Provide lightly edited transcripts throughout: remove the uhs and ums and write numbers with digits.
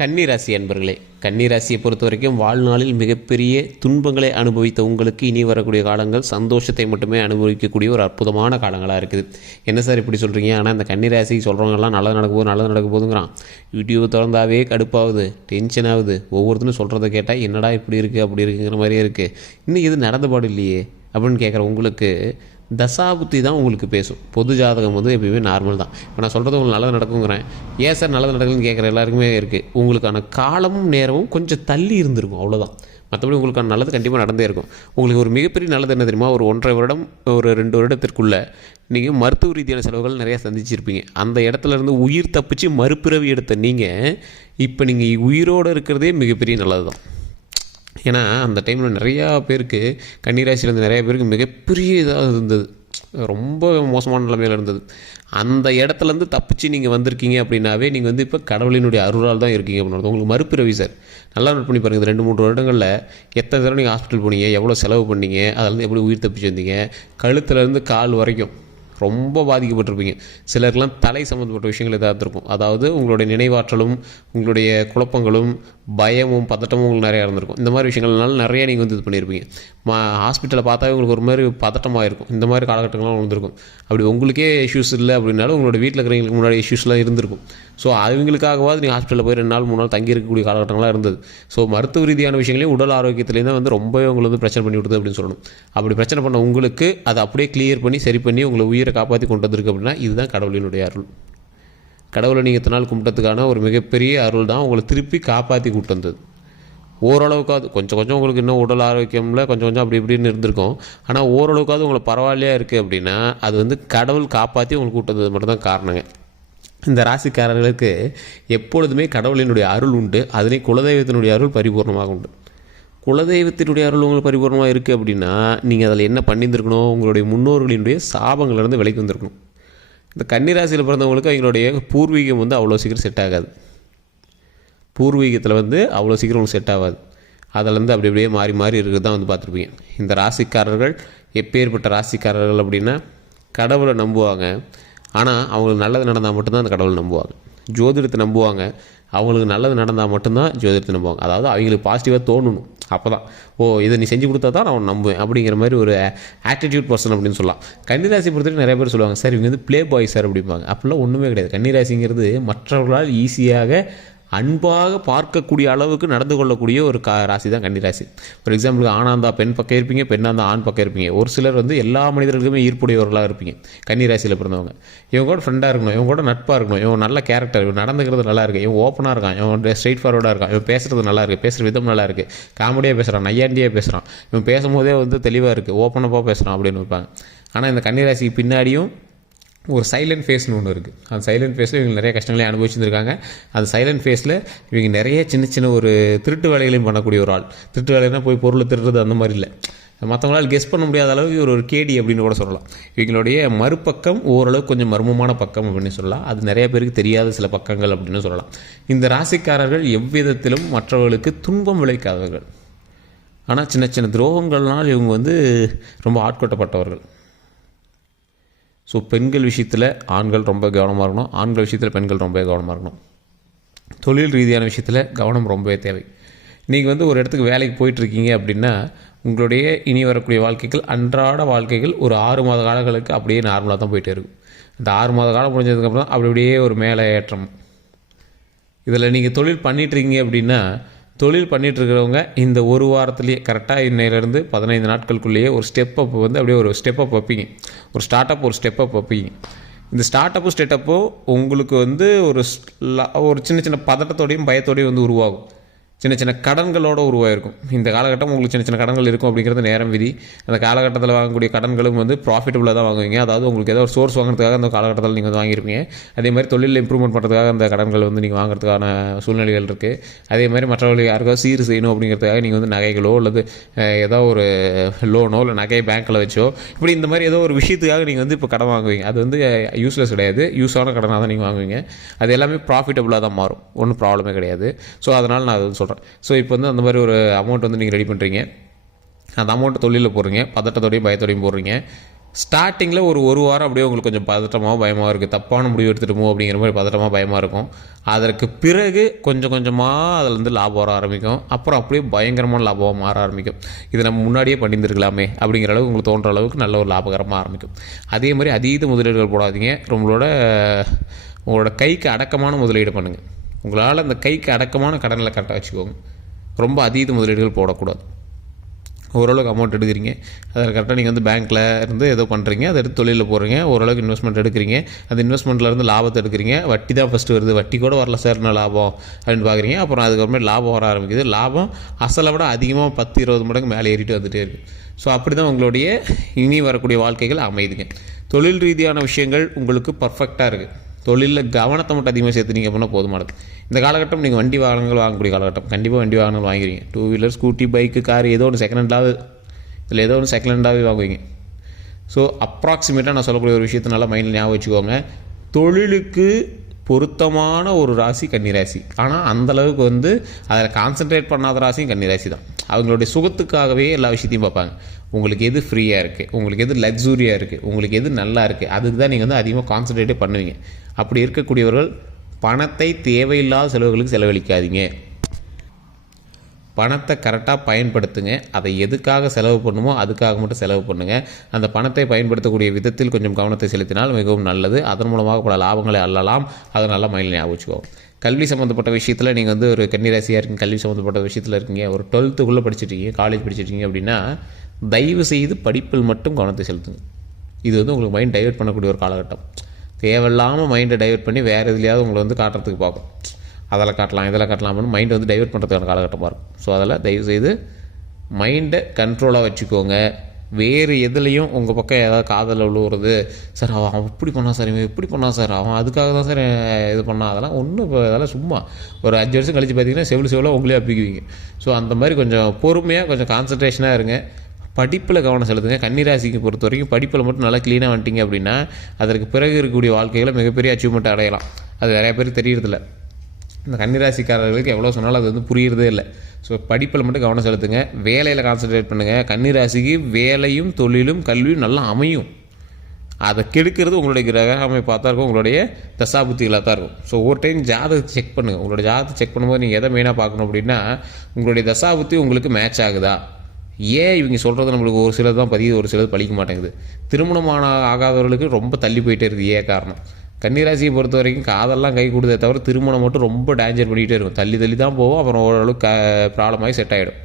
கன்னிராசி அன்பர்களே, கன்னிராசியை பொறுத்த வரைக்கும் வாழ்நாளில் மிகப்பெரிய துன்பங்களை அனுபவித்த உங்களுக்கு இனி வரக்கூடிய காலங்கள் சந்தோஷத்தை மட்டுமே அனுபவிக்கக்கூடிய ஒரு அற்புதமான காலங்களாக இருக்குது. என்ன சார் இப்படி சொல்கிறீங்க? ஆனால் இந்த கன்னிராசி சொல்கிறவங்கலாம் நல்லது நடக்க போதுங்கிறான். யூடியூப் திறந்தாவே கடுப்பாகுது, டென்ஷன் ஆகுது. ஒவ்வொருத்தரும் சொல்கிறத கேட்டால் என்னடா இப்படி இருக்குது அப்படி இருக்குங்கிற மாதிரியே இருக்குது. இன்னும் இது நடந்த பாடு இல்லையே அப்படின்னு கேட்குற உங்களுக்கு தசாபுத்தி தான் உங்களுக்கு பேசும். பொது ஜாதகம் வந்து எப்பயுமே நார்மல் தான். இப்போ நான் சொல்கிறது உங்களுக்கு நல்லது நடக்குங்கிறேன். ஏன் சார் நல்லது நடக்குதுன்னு கேட்குற எல்லாருக்குமே இருக்குது. உங்களுக்கான காலமும் நேரமும் கொஞ்சம் தள்ளி இருந்திருக்கும், அவ்வளோதான். மற்றபடி உங்களுக்கான நல்லது கண்டிப்பாக நடந்தே இருக்கும். உங்களுக்கு ஒரு மிகப்பெரிய நல்லது என்ன தெரியுமா? ஒரு 1.5 வருடம், ஒரு 2 வருடத்திற்குள்ளே நீங்கள் மருத்துவ ரீதியான செலவுகள் நிறையா சந்திச்சிருப்பீங்க. அந்த இடத்துலேருந்து உயிர் தப்பிச்சு மறுபிறவி எடுத்த நீங்கள் இப்போ நீங்கள் உயிரோடு இருக்கிறதே மிகப்பெரிய நல்லது தான். ஏன்னா அந்த டைமில் நிறையா பேருக்கு, கன்னிராசிலேருந்து நிறையா பேருக்கு மிகப்பெரிய இதாக இருந்தது, ரொம்ப மோசமான நிலைமையில் இருந்தது. அந்த இடத்துலேருந்து தப்பிச்சு நீங்கள் வந்திருக்கீங்க அப்படின்னாவே நீங்கள் வந்து இப்போ கடவுளினுடைய அருளால் தான் இருக்கீங்க அப்படின்னு உங்களுக்கு மறுபிறவி சார். நல்லா நோட் பண்ணி பாருங்கள். 2-3 வருடங்களில் எத்தனை தடவை நீங்கள் ஹாஸ்பிட்டல் போனீங்க, எவ்வளோ செலவு பண்ணீங்க, அதிலேருந்து எப்படி உயிர் தப்பிச்சு வந்தீங்க, கழுத்துலேருந்து கால் வரைக்கும் ரொம்ப பாதிக்கப்பட்டிருப்பீங்க. சிலருக்கெலாம் தலை சம்மந்தப்பட்ட விஷயங்கள் எதாவது இருக்கும். அதாவது உங்களுடைய நினைவாற்றலும் உங்களுடைய குழப்பங்களும் பயமும் பதட்டமும் உங்களுக்கு நிறையா இருந்திருக்கும். இந்த மாதிரி விஷயங்கள்னால நிறைய நீங்கள் வந்து இது பண்ணியிருப்பீங்க. ஹாஸ்பிட்டலில் பார்த்தாவே உங்களுக்கு ஒரு மாதிரி பதட்டமாக இருக்கும். இந்த மாதிரி காலகட்டங்கள்லாம் இருந்திருக்கும். அப்படி உங்களுக்கே இஷ்யூஸ் இல்லை அப்படின்னாலும் உங்களோட வீட்டில் இருக்கிறவங்களுக்கு முன்னாடி இஷ்யூஸ்லாம் இருந்திருக்கும். ஸோ அவங்களுக்காகவாது நீங்கள் ஹாஸ்பிட்டலில் போய் 2 நாள் 3 நாள் தங்கி இருக்கக்கூடிய காலகட்டங்களாக இருந்தது. ஸோ மருத்துவ ரீதியான விஷயங்களையும் உடல் ஆரோக்கியத்துலேயும் தான் வந்து ரொம்பவே உங்களை வந்து பிரச்சனை பண்ணி விடுது அப்படின்னு சொல்லணும். அப்படி பிரச்சனை பண்ண உங்களுக்கு அதை அப்படியே கிளியர் பண்ணி சரி பண்ணி உங்களை உயிரை காப்பாற்றி கொண்டு வந்திருக்கு அப்படின்னா இதுதான் கடவுளினுடைய அருள். கடவுளை நீங்கள் இத்தனை நாள் கும்பிட்டதுக்கான ஒரு மிகப்பெரிய அருள் தான் உங்களை திருப்பி காப்பாற்றி கூட்டு வந்தது. ஓரளவுக்காவது கொஞ்சம் உங்களுக்கு இன்னும் உடல் ஆரோக்கியமில் கொஞ்சம் அப்படி இப்படின்னு இருந்திருக்கும். ஆனால் ஓரளவுக்காவது உங்களை பரவாயில்லையாக இருக்குது அப்படின்னா அது வந்து கடவுள் காப்பாற்றி உங்களுக்கு கூட்டு வந்தது மட்டும்தான் காரணங்க. இந்த ராசிக்காரர்களுக்கு எப்பொழுதுமே கடவுளினுடைய அருள் உண்டு. அதுலேயும் குலதெய்வத்தினுடைய அருள் பரிபூர்ணமாக உண்டு. குலதெய்வத்தினுடைய அருள் உங்களுக்கு பரிபூர்ணமாக இருக்குது அப்படின்னா நீங்கள் அதில் என்ன பண்ணியிருந்துருக்கணும்? உங்களுடைய முன்னோர்களினுடைய சாபங்கள்லேருந்து விலைக்கு வந்திருக்கணும். இந்த கன்னிராசியில் பிறந்தவங்களுக்கு அவங்களுடைய பூர்வீகம் வந்து அவ்வளோ சீக்கிரம் செட் ஆகாது. பூர்வீகத்தில் வந்து அவ்வளோ சீக்கிரம் உங்களுக்கு செட் ஆகாது. அதிலேருந்து அப்படி அப்படியே மாறி மாறி இருக்கிறது தான் வந்து பார்த்துருப்பீங்க. இந்த ராசிக்காரர்கள் எப்பேற்பட்ட ராசிக்காரர்கள் அப்படின்னா கடவுளை நம்புவாங்க. ஆனால் அவங்களுக்கு நல்லது நடந்தால் மட்டும்தான் அந்த கடவுளை நம்புவாங்க. ஜோதிடத்தை நம்புவாங்க. அவங்களுக்கு நல்லது நடந்தால் மட்டும்தான் ஜோதிடத்தை நம்புவாங்க. அதாவது அவங்களுக்கு பாசிட்டிவாக தோணணும். அப்போ தான் இதை நீ செஞ்சு கொடுத்தா தான் நான் நம்புவேன் அப்படிங்கிற மாதிரி ஒரு ஆட்டிடியூட் பர்சன் அப்படின்னு சொல்லலாம். கன்னிராசி பொறுத்தவரைக்கும் நிறைய பேர் சொல்லுவாங்க, சார் இவங்க வந்து ப்ளே பாய் சார் அப்படிம்பாங்க. அப்படிலாம் ஒன்றுமே கிடையாது. கன்னிராசிங்கிறது மற்றவர்களால் ஈஸியாக அன்பாக பார்க்கக்கூடிய அளவுக்கு நடந்து கொள்ளக்கூடிய ஒரு ராசி தான் கன்னிராசி. ஃபார் எக்ஸாம்பிளுக்கு ஆணாந்தா பெண் பக்கம் இருப்பீங்க, பெண்ணாந்தா ஆண் பக்கம் இருப்பீங்க. ஒரு சிலர் வந்து எல்லா மனிதர்களுக்குமே ஈர்ப்புடையவர்களாக இருப்பீங்க. கன்னிராசியில் பிறந்தவங்க இவங்க கூட ஃப்ரெண்டாக இருக்கணும், இவங்க கூட நட்பாக இருக்கணும், இவன் நல்ல கேரக்டர், இவன் நடந்துக்கிறது நல்லா இருக்குது, இவன் ஓப்பனாக இருக்கான், இவன் ஸ்ட்ரெயிட் ஃபார்வர்டாக இருக்கான், இவன் பேசுகிறது நல்லா இருக்குது, பேசுகிற விதம் நல்லா இருக்குது, காமெடியாக பேசுகிறான், நையாண்டியாக பேசுகிறான், இவன் பேசும்போதே வந்து தெளிவாக இருக்குது, ஓப்பனப்பாக பேசுகிறான் அப்படின்னு வைப்பாங்க. ஆனால் இந்த கன்னிராசிக்கு பின்னாடியும் ஒரு சைலண்ட் ஃபேஸ்னு ஒன்று இருக்குது. அந்த சைலண்ட் ஃபேஸில் இவங்க நிறைய கஷ்டங்களே அனுபவிச்சுருக்காங்க. அந்த சைலண்ட் ஃபேஸில் இவங்க நிறைய சின்ன ஒரு திருட்டு வேலைகளையும் பண்ணக்கூடிய ஒரு ஆள். திருட்டு வேலைன்னா போய் பொருளை திருடுறது அந்த மாதிரி இல்லை. மற்றவங்களால் கெஸ் பண்ண முடியாத அளவுக்கு ஒரு கேடி அப்படின்னு கூட சொல்லலாம். இவங்களுடைய மறுபக்கம் ஓரளவுக்கு கொஞ்சம் மர்மமான பக்கம் அப்படின்னு சொல்லலாம். அது நிறைய பேருக்கு தெரியாத சில பக்கங்கள் அப்படின்னு சொல்லலாம். இந்த ராசிக்காரர்கள் எவ்விதத்திலும் மற்றவர்களுக்கு துன்பம் விளைக்காதவர்கள். ஆனால் சின்ன துரோகங்கள்னால் இவங்க வந்து ரொம்ப ஆட்கொட்டப்பட்டவர்கள். ஸோ பெண்கள் விஷயத்தில் ஆண்கள் ரொம்ப கவனமாக இருக்கணும், ஆண்கள் விஷயத்தில் பெண்கள் ரொம்ப கவனமாக இருக்கணும். தொழில் ரீதியான விஷயத்தில் கவனம் ரொம்பவே தேவை. நீங்கள் வந்து ஒரு இடத்துக்கு வேலைக்கு போயிட்டுருக்கீங்க அப்படின்னா உங்களுடைய இனி வரக்கூடிய வாழ்க்கைகள், அன்றாட வாழ்க்கைகள் ஒரு 6 மாத காலங்களுக்கு அப்படியே நார்மலாக தான் போயிட்டே இருக்கும். அந்த 6 மாத காலம் முடிஞ்சதுக்கப்புறம் அப்படியே ஒரு மேலே ஏற்றம். இதில் நீங்கள் தொழில் பண்ணிட்டுருக்கீங்க அப்படின்னா தொழில் பண்ணிகிட்ருக்கிறவங்க இந்த ஒரு வாரத்துலேயே கரெக்டாக இன்னையிலேருந்து 15 நாட்களுக்குள்ளேயே ஒரு ஸ்டெப் அப் வந்து அப்படியே ஒரு ஸ்டெப் அப் வைப்பீங்க. ஒரு ஸ்டார்ட் அப் ஒரு ஸ்டெப் அப் வைப்பீங்க. இந்த ஸ்டார்ட் அப்பு ஸ்டெப் அப்போ உங்களுக்கு வந்து ஒரு சின்ன பதட்டத்தோடையும் பயத்தோடையும் வந்து உருவாகும். சின்ன கடன்களோடு உருவாயிருக்கும். இந்த காலகட்டம் உங்களுக்கு சின்ன கடன்கள் இருக்கும் அப்படிங்கிறது நேரம் விதி. அந்த காலகட்டத்தில் வாங்கக்கூடிய கடன்களும் வந்து ப்ராஃபிட்டபுளாக தான் வாங்குவீங்க. அதாவது உங்களுக்கு ஏதோ ஒரு சோர்ஸ் வாங்குறதுக்காக அந்த காலகட்டத்தில் நீங்கள் வந்து வாங்கியிருப்பீங்க. அதே மாதிரி தொழிலில் இம்ப்ரூவ்மெண்ட் பண்ணுறதுக்காக அந்த கடன்கள் வந்து நீங்கள் வாங்குறதுக்கான சூழ்நிலைகள் இருக்குது. அதே மாதிரி மற்றவர்களுக்கு யாருக்காவது சீர் செய்யணும் அப்படிங்கிறதுக்காக நீங்கள் வந்து நகைகளோ அல்லது ஏதோ ஒரு லோனோ இல்லை நகை பேங்க்கில் வச்சோ இப்படி இந்த மாதிரி ஏதோ ஒரு விஷயத்துக்காக நீங்கள் வந்து இப்போ கடன் வாங்குவீங்க. அது வந்து யூஸ்லெஸ் கிடையாது, யூஸான கடனாக தான் நீங்கள் வாங்குவீங்க. அது எல்லாமே ப்ராஃபிட்டபுளாக தான் மாறும், ஒன்றும் ப்ராப்ளமே கிடையாது. ஸோ அதனால் நான் அது சொல்கிறேன். ஸோ இப்போ வந்து அந்த மாதிரி ஒரு அமௌண்ட் வந்து நீங்கள் ரெடி பண்ணுறீங்க. அந்த அமௌண்ட்டை தொழிலில் போடுறீங்க, பதட்டத்தோடையும் பயத்தோடையும் போடுறீங்க. ஸ்டார்டிங்கில் ஒரு வாரம் அப்படியே உங்களுக்கு கொஞ்சம் பதட்டமாக பயமாக இருக்குது, தப்பான முடிவு எடுத்துகிட்டுமோ அப்படிங்கிற மாதிரி பதட்டமாக பயமாக இருக்கும். அதற்கு பிறகு கொஞ்சம் கொஞ்சமாக அதில் வந்து லாபம் வர ஆரம்பிக்கும். அப்புறம் அப்படியே பயங்கரமான லாபமாக மாற ஆரம்பிக்கும். இது நம்ம முன்னாடியே பண்ணியிருந்துருக்கலாமே அப்படிங்கிற அளவுக்கு உங்களுக்கு தோன்ற அளவுக்கு நல்ல ஒரு லாபகரமாக ஆரம்பிக்கும். அதே மாதிரி அதீத முதலீடுகள் போடாதீங்க. உங்களோட கைக்கு அடக்கமான முதலீடு பண்ணுங்கள். உங்களால் அந்த கைக்கு அடக்கமான கடனில் கரெக்டாக வச்சுக்கோங்க. ரொம்ப அதீத முதலீடுகள் போடக்கூடாது. ஓரளவுக்கு அமௌண்ட் எடுக்கிறீங்க, அதில் கரெக்டாக நீங்கள் வந்து பேங்க்கில் இருந்து ஏதோ பண்ணுறீங்க, அதை எடுத்து தொழிலில் போடுறீங்க, ஓரளவுக்கு இன்வெஸ்ட்மெண்ட் எடுக்கிறீங்க, அந்த இன்வெஸ்ட்மெண்ட்லேருந்து லாபத்தை எடுக்கிறீங்க. வட்டி தான் ஃபஸ்ட்டு வருது, வட்டி கூட வரல சார் என்ன லாபம் அப்படின்னு பார்க்குறீங்க. அப்புறம் அதுக்கப்புறமே லாபம் வர ஆரம்பிக்குது. லாபம் அசலை விட அதிகமாக 10-20 மடங்கு மேலே ஏறிட்டு வந்துகிட்டே இருக்குது. ஸோ அப்படி தான் உங்களுடைய இனி வரக்கூடிய வாழ்க்கைகள் அமையுதுங்க. தொழில் ரீதியான விஷயங்கள் உங்களுக்கு பர்ஃபெக்டாக இருக்குது. தொழிலில் கவனத்தை மட்டும் அதிகமாக சேர்த்து நீங்கள் பண்ணால் போதுமானது. இந்த காலகட்டம் நீங்கள் வண்டி வாகனங்கள் வாங்கக்கூடிய காலகட்டம். கண்டிப்பாக வண்டி வாகனங்கள் வாங்குவீங்க. 2 வீலர், ஸ்கூட்டி, பைக்கு, கார் ஏதோ ஒன்று செகண்ட் ஹேண்டாவது, இதில் ஏதோ ஒன்று செகண்ட் ஹேண்டாகவே வாங்குவீங்க. ஸோ அப்ராக்சிமேட்டாக நான் சொல்லக்கூடிய ஒரு விஷயத்தை நல்லா மைண்டில் ஞாபகம் வச்சுக்கோங்க. தொழிலுக்கு பொருத்தமான ஒரு ராசி கன்னிராசி. ஆனால் அந்தளவுக்கு வந்து அதில் கான்சன்ட்ரேட் பண்ணாத ராசியும் கன்னிராசி தான். அவங்களுடைய சுகத்துக்காகவே எல்லா விஷயத்தையும் பார்ப்பாங்க. உங்களுக்கு எது ஃப்ரீயாக இருக்குது, உங்களுக்கு எது லக்ஸூரியாக இருக்குது, உங்களுக்கு எது நல்லா இருக்குது, அதுக்கு தான் நீங்கள் வந்து அதிகமாக கான்சன்ட்ரேட்டே பண்ணுவீங்க. அப்படி இருக்கக்கூடியவர்கள் பணத்தை தேவையில்லாத செலவுகளுக்கு செலவழிக்காதீங்க. பணத்தை கரெக்டாக பயன்படுத்துங்க. அதை எதுக்காக செலவு பண்ணுமோ அதுக்காக மட்டும் செலவு பண்ணுங்கள். அந்த பணத்தை பயன்படுத்தக்கூடிய விதத்தில் கொஞ்சம் கவனத்தை செலுத்தினால் மிகவும் நல்லது. அதன் மூலமாக பல லாபங்களை அள்ளலாம். அதை நல்லா மைண்டில் ஞாபகம் வச்சுக்கோங்க. கல்வி சம்மந்தப்பட்ட விஷயத்தில் நீங்கள் வந்து ஒரு கன்னிராசியாக இருக்கீங்க, கல்வி சம்மந்தப்பட்ட விஷயத்தில் இருக்கீங்க, ஒரு 12th படிச்சுட்டீங்க, காலேஜ் படிச்சுட்டீங்க அப்படின்னா தயவு செய்து படிப்பில் மட்டும் கவனத்தை செலுத்துங்க. இது வந்து உங்களுக்கு மைண்ட் டைவெர்ட் பண்ணக்கூடிய ஒரு காலகட்டம். தேவையில்லாமல் மைண்டை டைவெர்ட் பண்ணி வேறு எதுலையாவது உங்களை வந்து காட்டுறதுக்கு பார்க்கும். அதெல்லாம் காட்டலாம், இதெல்லாம் காட்டலாம்னு மைண்டை வந்து டைவெர்ட் பண்ணுறதுக்கான காலகட்டமாக இருக்கும். ஸோ அதில் தயவுசெய்து மைண்டை கண்ட்ரோலாக வச்சுக்கோங்க. வேறு எதுலேயும் உங்கள் பக்கம் ஏதாவது காதலில் விழுவுறது, சார் அவன் இப்படி பண்ணான் சார், இவன் இப்படி பண்ணான் சார், அவன் அதுக்காக தான் சார் இது பண்ணான், அதெல்லாம் ஒன்றும் இப்போ அதெல்லாம் சும்மா ஒரு 5 வருஷம் கழித்து பார்த்தீங்கன்னா செவ்வளோ உங்களே அப்பிக்குவீங்க. ஸோ அந்த மாதிரி கொஞ்சம் பொறுமையாக கொஞ்சம் கான்சன்ட்ரேஷனாக இருங்க. படிப்பில் கவனம் செலுத்துங்க. கன்னிராசிக்கு பொறுத்த வரைக்கும் படிப்பில் மட்டும் நல்லா க்ளீனாக வந்துட்டிங்க அப்படின்னா அதற்கு பிறகு இருக்கக்கூடிய வாழ்க்கைகளை மிகப்பெரிய அச்சீவ்மெண்ட் அடையலாம். அது நிறைய பேருக்கு தெரியறதில்ல. இந்த கன்னிராசிக்காரர்களுக்கு எவ்வளோ சொன்னாலும் அது வந்து புரியுறதே இல்லை. ஸோ படிப்பில் மட்டும் கவனம் செலுத்துங்க. வேலையில் கான்சன்ட்ரேட் பண்ணுங்கள். கன்னிராசிக்கு வேலையும் தொழிலும் கல்வியும் நல்லா அமையும். அதை கெடுக்கிறது உங்களுடைய கிரக அமைப்பு பார்த்தா இருக்கும், உங்களுடைய தசாபுத்திகளாக தான் இருக்கும். ஸோ ஒரு டைம் ஜாதகத்தை செக் பண்ணுங்கள். உங்களுடைய ஜாதகத்தை செக் பண்ணும்போது நீங்கள் எதை மெயினாக பார்க்கணும் அப்படின்னா உங்களுடைய தசாபுத்தி உங்களுக்கு மேட்ச் ஆகுதா. ஏன் இவங்க சொல்கிறது நம்மளுக்கு ஒரு சிலது தான் பதியுது, ஒரு சிலது பழிக்க மாட்டேங்குது. திருமணமான ஆகாதவர்களுக்கு ரொம்ப தள்ளி போயிட்டே இருக்குது. ஏன் காரணம்? கன்னிராசியை பொறுத்த வரைக்கும் காதெல்லாம் கை கொடுத்தே தவிர திருமணம் மட்டும் ரொம்ப டேஞ்சர் பண்ணிகிட்டே இருக்கும். தள்ளி தான் போகும். அப்புறம் ஓரளவுக்கு ப்ராப்ளம் ஆகி செட் ஆகிடும்.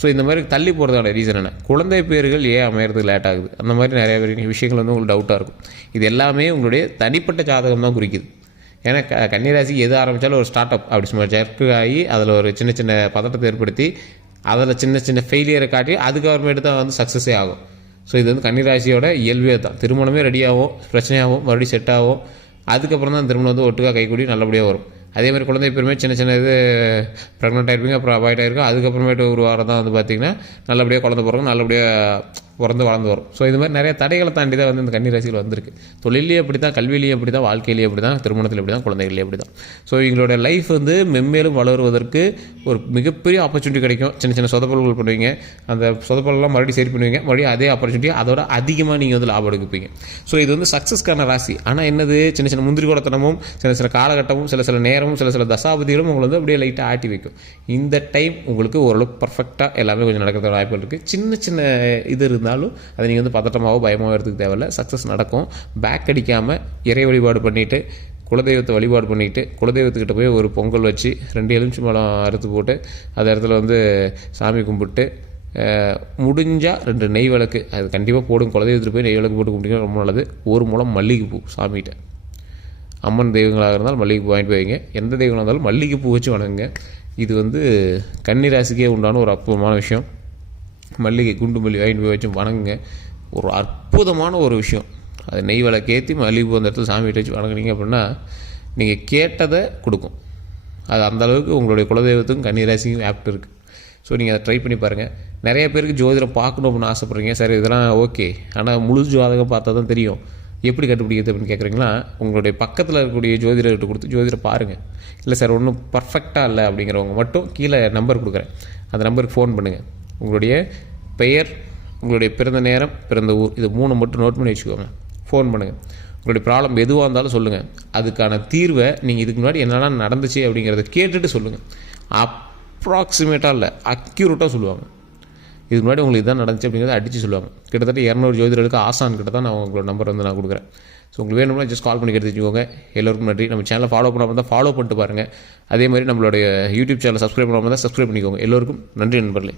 ஸோ இந்த மாதிரி தள்ளி போகிறதான ரீசன் என்ன? குழந்தை பேர்கள் ஏன் அமையறதுக்கு லேட் ஆகுது? அந்த மாதிரி நிறைய விஷயங்கள் வந்து உங்களுக்கு டவுட்டாக இருக்கும். இது எல்லாமே உங்களுடைய தனிப்பட்ட ஜாதகம் தான் குறிக்குது. ஏன்னா கன்னிராசி எது ஆரம்பித்தாலும் ஒரு ஸ்டார்ட் அப் அப்படி சும்மா ஜர்க்கு ஆகி அதில் ஒரு சின்ன சின்ன பதட்டத்தை ஏற்படுத்தி அதில் சின்ன சின்ன ஃபெயிலியரை காட்டி அதுக்கப்புறமேட்டு தான் வந்து சக்ஸஸே ஆகும். ஸோ இது வந்து கன்னிராசியோட இயல்பே தான். திருமணமே ரெடியாகும், பிரச்சனையாகும், மறுபடியும் செட் ஆகும். அதுக்கப்புறம் தான் திருமணம் வந்து ஒட்டுக்காக கைக்கூடி நல்லபடியாக வரும். அதே மாதிரி குழந்தை பேருமே சின்ன இது ப்ரெக்னென்ட் ஆகிருப்பீங்க, அப்புறம் அவாய்ட் ஆகிருக்கும். அதுக்கப்புறமேட்டு ஒரு வாரம் தான் வந்து பார்த்திங்கன்னா நல்லபடியாக குழந்தை பிறக்கும், நல்லபடியாக பிறந்து வளர்ந்து வரும். ஸோ இது மாதிரி நிறைய தடைகளை தாண்டி தான் வந்து இந்த கன்னிராசியில் வந்திருக்கு. தொழிலையும் அப்படி தான், கல்வியிலையும் அப்படி தான், வாழ்க்கையிலையும் அப்படி தான், திருமணத்தில் எப்படி தான், குழந்தைகளையும் அப்படி தான். ஸோ எங்களோட லைஃப் வந்து மென்மேலும் வளருவதற்கு ஒரு மிகப்பெரிய ஆப்பர்ச்சுனிட்டி கிடைக்கும். சின்ன சொதப்பல்கள் பண்ணுவீங்க, அந்த சொதப்பல்லாம் மறுபடியும் சரி பண்ணுவீங்க, மறுபடியும் அதே ஆப்பர்ச்சுனிட்டி அதோட அதிகமாக நீங்கள் வந்து லாபம் எடுப்பீங்க. ஸோ இது வந்து சக்ஸஸ்க்கான ராசி. ஆனால் என்னது, சின்ன முந்திரி குடத்தனமும் சில காலகட்டமும் சில நேரமும் சில தசாபதிகளும் உங்களை வந்து அப்படியே லைட்டாக ஆட்டி வைக்கும். இந்த டைம் உங்களுக்கு ஓரளவுக்கு பர்ஃபெக்டாக எல்லாமே கொஞ்சம் நடக்கிற வாய்ப்புகள் இருக்குது. சின்ன இது இருந்தாலும் அதை நீங்கள் வந்து பதட்டமாகவோ பயமாகவோ எடுத்துக்க தேவையில்லை. சக்ஸஸ் நடக்கும். பேக் அடிக்காமல் இறை வழிபாடு பண்ணிவிட்டு, குலதெய்வத்தை வழிபாடு பண்ணிவிட்டு, குலதெய்வத்துக்கிட்ட போய் ஒரு பொங்கல் வச்சு 2 எலுமிச்சம்பழம் அறுத்து போட்டு அந்த இடத்துல வந்து சாமி கும்பிட்டு முடிஞ்சால் 2 நெய் விளக்கு அது கண்டிப்பாக போடும். குலதெய்வத்துக்கு போய் நெய் விளக்கு போட்டு கும்பிட்டிங்கன்னா ரொம்ப நல்லது. 1 முழம் மல்லிகைப்பூ சாமிகிட்ட, அம்மன் தெய்வங்களாக இருந்தாலும் மல்லிகைப்பூ வாங்கிட்டு போவீங்க, எந்த தெய்வங்களாக இருந்தாலும் மல்லிகைப்பூ வச்சு வணங்குங்க. இது வந்து கன்னிராசிக்கே உண்டான ஒரு அற்புதமான விஷயம். மல்லிகை குண்டு மல்லி வாங்கிட்டு போய் வச்சு வணங்குங்க. ஒரு அற்புதமான ஒரு விஷயம். அது நெய் விளக்கு ஏற்றி மல்லிகைப்பூ அந்த இடத்துல சாமி வச்சு வணங்குனீங்க அப்படின்னா நீங்கள் கேட்டதை கொடுக்கும். அது அந்தளவுக்கு உங்களுடைய குலதெய்வத்துக்கும் கன்னிராசிக்கும் ஆப்ட் இருக்குது. ஸோ நீங்கள் அதை ட்ரை பண்ணி பாருங்கள். நிறைய பேருக்கு ஜோதிடம் பார்க்கணும் அப்படின்னு ஆசைப்பட்றீங்க. சரி இதெல்லாம் ஓகே, ஆனால் முழு ஜாதகம் பார்த்தா தான் தெரியும். எப்படி கண்டுபிடிக்கிறது அப்படின்னு கேட்குறீங்களா? உங்களுடைய பக்கத்தில் இருக்கக்கூடிய ஜோதிடர்கிட்ட கொடுத்து ஜோதிடரை பாருங்கள். இல்லை சார் ஒன்றும் பர்ஃபெக்டாக இல்லை அப்படிங்கிறவங்க மட்டும் கீழே நம்பர் கொடுக்குறேன், அந்த நம்பருக்கு ஃபோன் பண்ணுங்கள். உங்களுடைய பெயர், உங்களுடைய பிறந்த நேரம், பிறந்த ஊர், இது 3 மட்டும் நோட் பண்ணி வச்சுக்கோங்க. ஃபோன் பண்ணுங்கள். உங்களுடைய ப்ராப்ளம் எதுவாக இருந்தாலும் சொல்லுங்கள். அதுக்கான தீர்வை நீங்கள் இதுக்கு முன்னாடி என்னெல்லாம் நடந்துச்சு அப்படிங்கிறத கேட்டுட்டு சொல்லுங்கள். அப்ராக்சிமேட்டாக இல்லை, அக்யூரேட்டாக சொல்லுவாங்க. இதுக்கு முன்னாடி உங்களுக்கு இதுதான் நடந்துச்சு அப்படிங்கிறத அடித்து சொல்லுவாங்க. கிட்டத்தட்ட 200 ஜோதிடர்களுக்கு ஆசான் கிட்ட தான் நான் உங்களோட நம்பர் வந்து நான் கொடுக்குறேன். ஸோ உங்களுக்கு வேணும்னா ஜஸ்ட் கால் பண்ணி தெரிஞ்சுக்கோங்க. எல்லோருக்கும் நன்றி. நம்ம சேனலை ஃபாலோ பண்ணாமல் தான் ஃபாலோ பண்ணிட்டு பாருங்கள். அதே மாதிரி நம்மளுடைய யூடியூப் சேனலை சப்ஸ்கிரைப் பண்ணாமல் தான் சப்ஸ்கிரைப் பண்ணிக்கோங்க. எல்லோருக்கும் நன்றி நண்பர்களே.